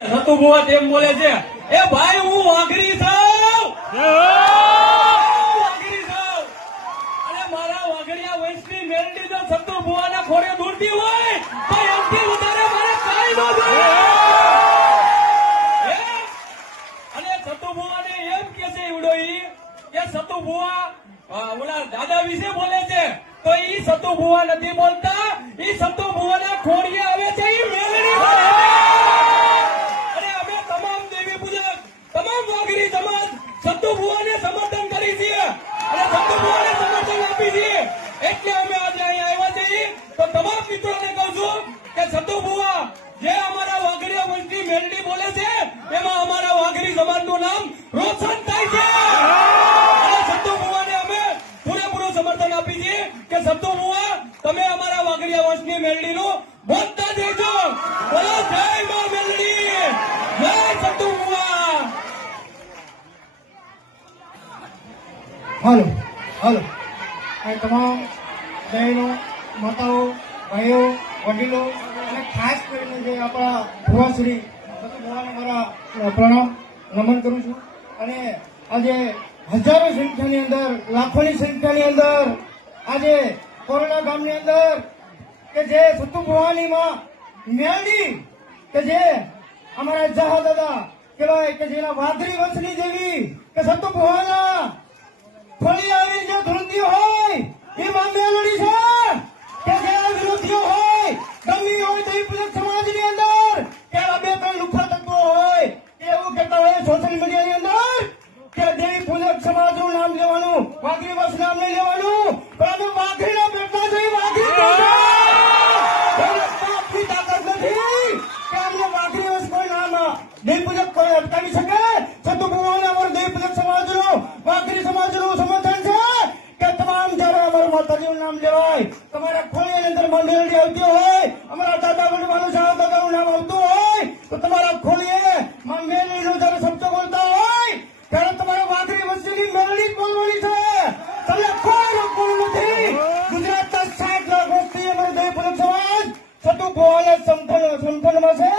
સતુ બુઆ તેમ બોલે છે, એ ભાઈ હું વાઘરી છું, વાઘરી છું. અને મારા વાઘરિયા વંશની મેલડી જો સતુ બુઆના ખોળે દૂરતી હોય તો એમથી વધારે મારે કાંઈ ન જોઈએ. અને સતુ બુઆને એમ કે છે ઉડોઈ કે સતુ બુઆ ઓલા દાદા વિશે બોલે છે, તો ઈ સતુ બુઆ નથી બોલતા, ઈ સતુ બુઆના ખોળે આવે છે ઈ મેલડી હોય. સતુ બુઆને સમર્થન કરી છીએ અને સતુ બુઆને સમર્થન આપી છીએ. એટલે અમે આજે અહીંયા આવ્યા છીએ. તો તમામ મિત્રોને કહું છું કે સતુ બુઆ જે અમારા વાઘરિયા વંશની મેલડી બોલે છે એમાં અમારા વાઘરી સમાજનું નામ રોશન થાય છે. અને સતુ બુઆને અમે પૂરેપૂરું સમર્થન આપી છીએ કે સતુ બુઆ તમે અમારા વાઘરિયા વંશની મેલડીનું બોલતા દેજો. બોલો જય મા મેલડી, જય સતુ બુઆ. હાલો હાલો આ તમામ બહેનો, માતાઓ, ભાઈઓ, વડીલો અને ખાસ કરીને જે આપણા ભુવાશ્રી સતુ બુઆને મારા પ્રણામ નમન કરું છું. અને આજે હજારો સંખ્યાની અંદર, લાખોની સંખ્યાની અંદર આજે કોરોના ગામની અંદર કે જે સતુ બુઆની માં મેલડી કે જે અમારા જહા દાદા કહેવાય કે જેના વાઘરી વંશની જેવી કે સતુ બુઆના ફળી આવી જે ધૂંધી હોય એ માં મેલડી છે કે જે વિરોધીઓ હોય ગમી હોય તો પૂજક સમાજની અંદર કે બે ત્રણ લુખા તત્વો હોય કે એવું કહેતા હોય સોશિયલ મીડિયાની અંદર કે દેવી પૂજક સમાજનું નામ લેવાનું, વાઘરી વંશ નામ નહીં લેવાનું, પણ અમે વાઘરીના પેટમાં જઈ વાઘરી આપની તાકાત નથી કે અમને વાઘરી વંશ કોઈ નામ દેવી પૂજક કોઈ અટકાવી શકે. સતુ બુઆને અમારું દેવી પૂજક સમાજનું, વાઘરી સમાજનું સમર્થન છે કે તમામ જયારે અમારા માતાજીનું નામ લેવાય, તમારા ખોળિયાની અંદર મેલડી આવતી હોય, અમારા દાદા વડવાનું શાહ દાદાનું નામ આવતું હોય તો તમારા ખોળીએ મેલડીનો જયારે શબ્દ બોલતા હોય ત્યારે તમારા વાઘરી વંશની મેલડી બોલવાની છે. તમને કોઈ રોકવાનું નથી. ગુજરાતના 60 લાખ વસ્તી અમારો દેવી પૂજક સમાજ સતુ બુઆને સમર્થનમાં છે.